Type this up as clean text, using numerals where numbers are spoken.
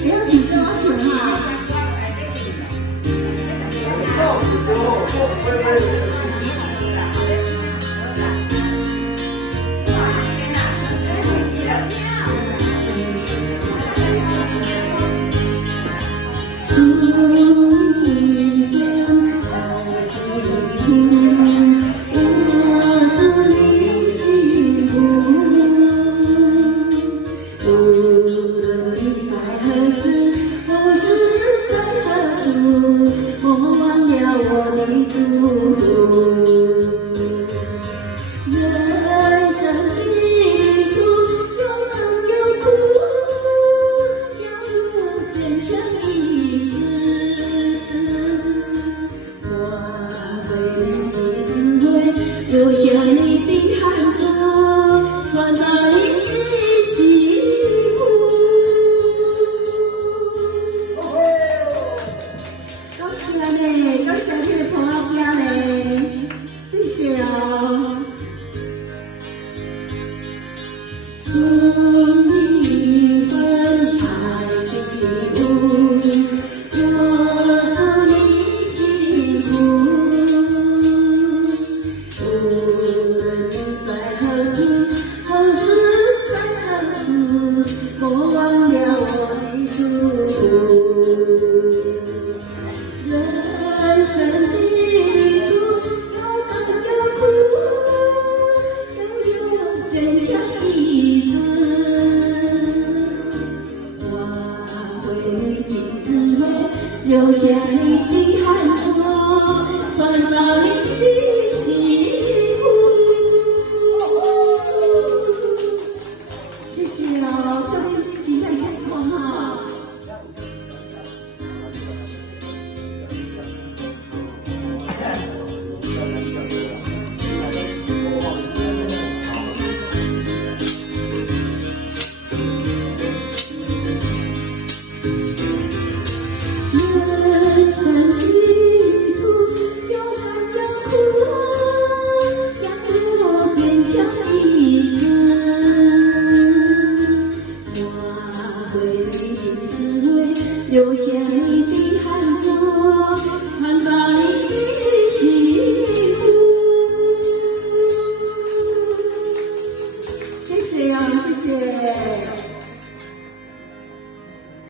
不要紧张起来哈。留下你的汗珠，穿在你的幸福。感谢呢，感谢你的捧声呢，谢谢哦。祝你分开的路，我祝你幸福。 无论你在何处，何时在何处，莫忘了我的祝福。人生的旅途有甘有苦，要有坚强意志。挽回你的滋味，留下你的。